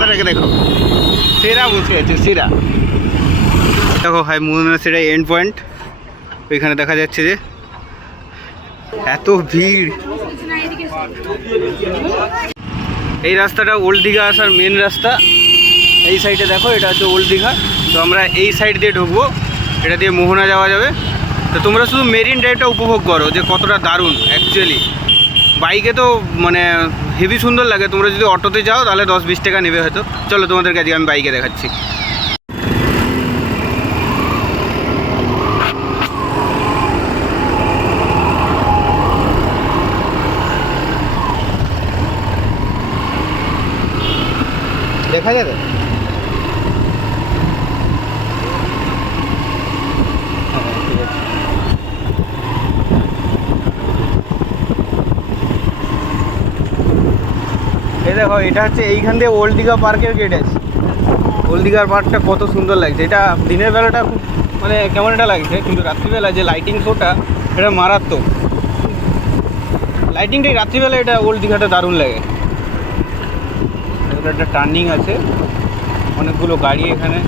দেখো। সেরা বসে আছে, সেরা। দেখো মুহনা সেটা এন্ড পয়েন্ট ওইখানে দেখা যাচ্ছে যে এত ভিড়। এই রাস্তাটা ওল্ড দীঘা আসার মেন রাস্তা। এই সাইডে দেখো, এটা হচ্ছে ওল্ড দীঘা। তো আমরা এই সাইড দিয়ে ঢুকবো। এটা দিয়ে মোহনা যাওয়া যাবে। তো তোমরা শুধু মেরিন ড্রাইভটা উপভোগ করো, যে কতটা দারুণ অ্যাকচুয়ালি বাইকে তো মানে হেভি সুন্দর লাগে। তোমরা যদি অটোতে যাও, তাহলে দশ বিশ টাকা নেবে হয়তো। চলো তোমাদের আজকে আমি বাইকে দেখাচ্ছি। দেখা যাবে হ্যাঁ ঠিক আছে এই দেখো, এটা হচ্ছে এইখান দিয়ে ওল্ড দীঘা পার্কের গেট আছে। ওল্ড দীঘার পার্কটা কত সুন্দর লাগছে। এটা দিনের বেলাটা খুব মানে কেমন একটা লাগছে, কিন্তু রাত্রিবেলা যে লাইটিং শোটা এটা মারাত্মক। লাইটিংটাই রাত্রিবেলা এটা ওল্ড দীঘাটা দারুণ লাগে। একটা টার্নিং আছে। অনেকগুলো গাড়ি এখানে!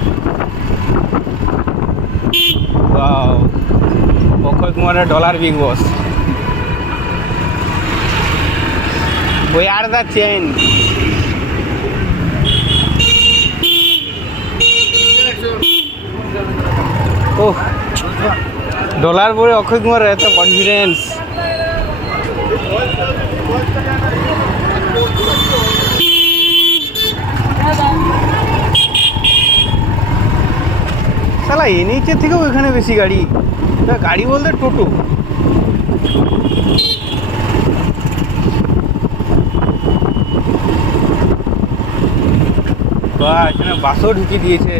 অক্ষয় কুমারের dollar big boss We are the change. ও ডলার পরে অক্ষয় কুমারের এত কনফিডেন্স সালা এনএইচের থেকেও এখানে বেশি গাড়ি গাড়ি বলতে টোটো এখানে বাসও ঢুকিয়ে দিয়েছে।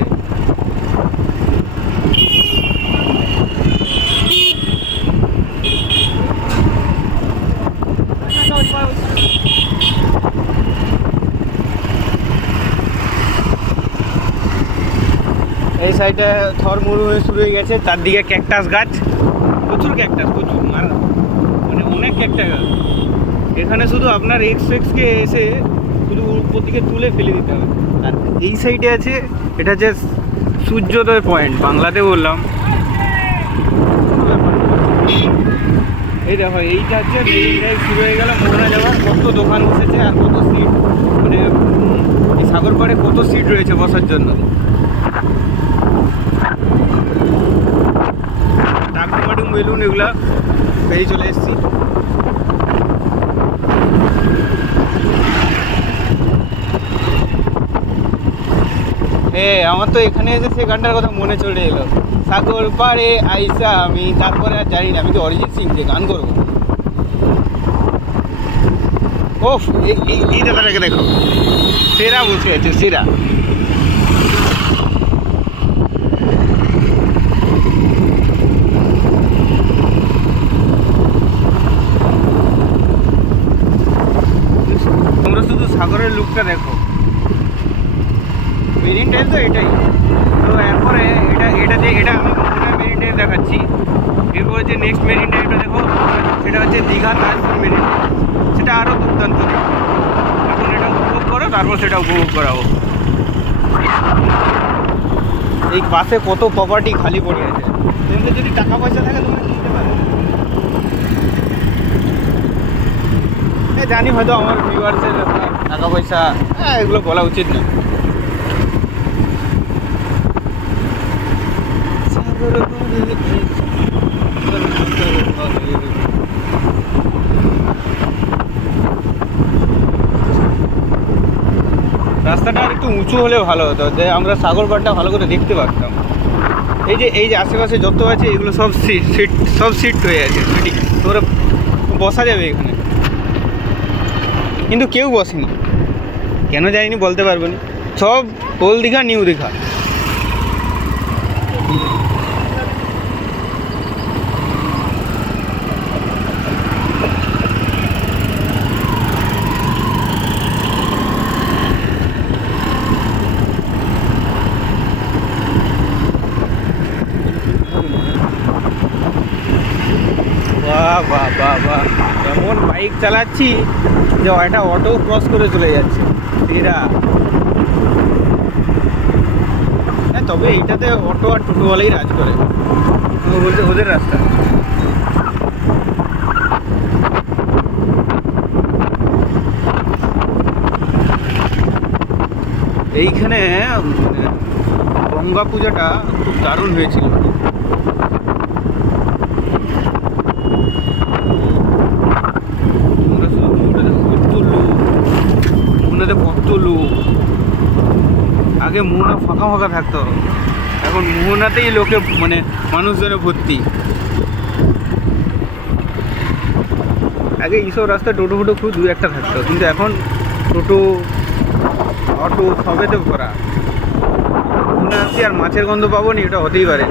এই সাইডে থর মরুভূমি শুরু হয়ে গেছে চারদিকে ক্যাকটাস গাছ। প্রচুর ক্যাকটাস, প্রচুর আর মানে অনেক ক্যাকটাস গাছ। এখানে শুধু আপনার এক্স এক্সকে এসে শুধু উপর দিকে তুলে ফেলে দিতে হবে। আর এই সাইডে আছে, এটা হচ্ছে সূর্যোদয় পয়েন্ট বাংলাতে বললাম। এই দেখো, এইটা হচ্ছে মেরিন শুরু হয়ে গেল মোহনা যাওয়ার কত দোকান বসেছে আর কত সিট মানে এই সাগর পাড়ে কত সিট রয়েছে বসার জন্য। ডাকুমাডুম বেলুন এগুলা পেয়ে চলে এসেছি। এ, আমার তো এখানে এসে সে গানটার কথা মনে চলে এলো। সাগর পাড়ে আইসা আমি, তারপরে আর জানি না, আমি তো অরিজিৎ সিং যে গান করব। এই- এই দাদাটাকে দেখো। সেরা বসে আছে সেরা। তোমরা শুধু সাগরের লুকটা দেখো। মেরিন ড্রাইভ তো এটাই। তো এরপরে এটা এটা যে এটা আমি মেরিন ড্রাইভ দেখাচ্ছি। এরপরে যে নেক্সট মেরিন ড্রাইভটা দেখো, সেটা হচ্ছে দীঘা তাজপুর মেরিন সেটা আরও দুর্দান্ত এখন এটা উপভোগ করো, তারপর সেটা উপভোগ করাবো এই পাশে কত প্রপার্টি খালি পড়ে আছে। তোমাদের যদি টাকা পয়সা থাকে তোমরা কিনতে পারো। জানি হয়তো আমার ভিউয়ার্সের টাকা পয়সা হ্যাঁ এগুলো বলা উচিত না। রাস্তাটা আর একটু উঁচু হলে ভালো হতো, যে আমরা সাগর পাড়টা ভালো করে দেখতে পারতাম। এই যে এই যে আশেপাশে যত আছে, এগুলো সব সিট সিট, সব সিট হয়ে আছে ঠিক তোমরা বসা যাবে এখানে। কিন্তু কেউ বসেনি। কেন যায়নি বলতে পারব না। সব ওল্ড দীঘা নিউ দীঘা। চালাচ্ছি, যে একটা অটো ক্রস করে চলে যাচ্ছে। এরা। হ্যাঁ তবে এইটাতে অটো আর টোটোওয়ালাই রাজ করে। ও বলছে ওদের রাস্তা। এইখানে গঙ্গা পূজাটা খুব দারুণ হয়েছিল তোমরা শুধু ভিউটা দেখো, কত লোক লোক আগে মোহনা ফাঁকা ফাঁকা থাকতো। এখন মোহনাতেই লোকে মানে মানুষজনে ভর্তি। আগে এইসব রাস্তায় টোটো ফোটো খুব দু একটা থাকতো, কিন্তু এখন টোটো, অটো সবেতে ভরা। মোহনা আর মাছের গন্ধ পাবো নি, এটা হতেই পারে।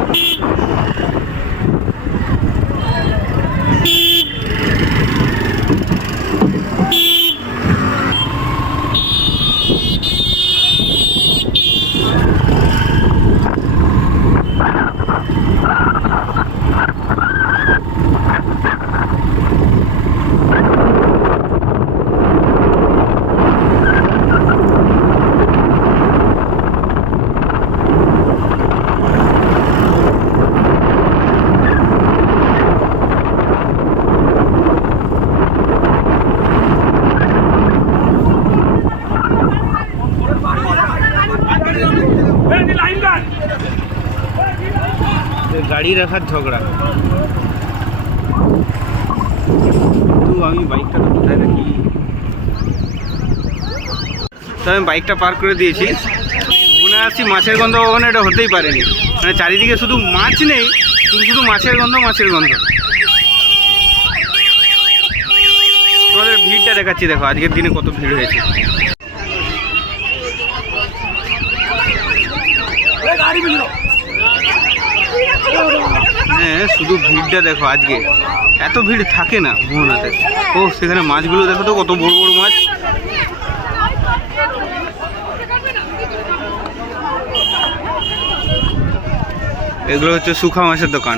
গাড়ি রাখার ঝগড়া। তো আমি বাইকটা কোথায় রাখি? তো আমি বাইকটা পার করে দিয়েছি। মনে আসছি মাছের গন্ধ ওখানে এটা হতেই পারেনি। মানে চারিদিকে শুধু মাছ নেই শুধু শুধু মাছের গন্ধ মাছের গন্ধ। তোমাদের ভিড়টা দেখাচ্ছি, দেখো, আজকের দিনে কত ভিড় হয়েছে। হ্যাঁ শুধু ভিড়টা দেখো আজকে। এত ভিড় থাকে না মোহনাতে। ও সেখানে মাছগুলো দেখো তো কত বড় বড় মাছ। এগুলো হচ্ছে শুখা মাছের দোকান।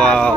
ওহ,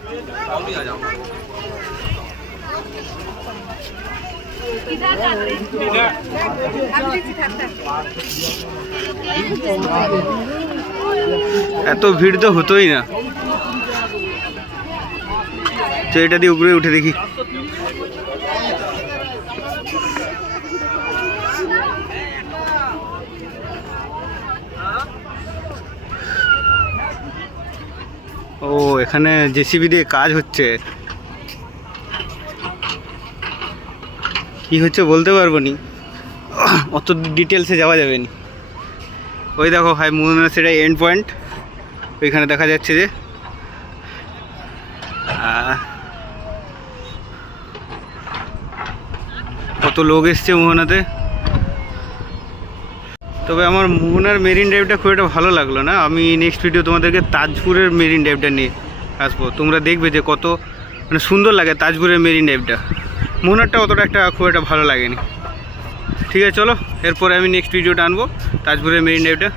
এত ভিড় তো হতোই না তো এটা দিয়ে উপরে উঠে দেখি ও এখানে জেসিবি দিয়ে কাজ হচ্ছে। কি হচ্ছে বলতে পারব নি। অত ডিটেলসে যাওয়া যাবে না। ওই দেখো ভাই মুহনা সেটা এন্ড পয়েন্ট ওইখানে দেখা যাচ্ছে যে কত লোক এসছে মোহনাতে তবে আমার মোহনার মেরিন ড্রাইভটা খুব একটা ভালো লাগল না। আমি নেক্সট ভিডিও তোমাদেরকে তাজপুরের মেরিন ড্রাইভটা নিয়ে আসব। তোমরা দেখবে যে কত মানে সুন্দর লাগে তাজপুরের মেরিন ড্রাইভটা। মোহনারটা অতটা একটা খুব একটা ভালো লাগেনি। ঠিক আছে, চলো। এরপরে আমি নেক্সট ভিডিওটা আনব, তাজপুরের মেরিন ড্রাইভটা।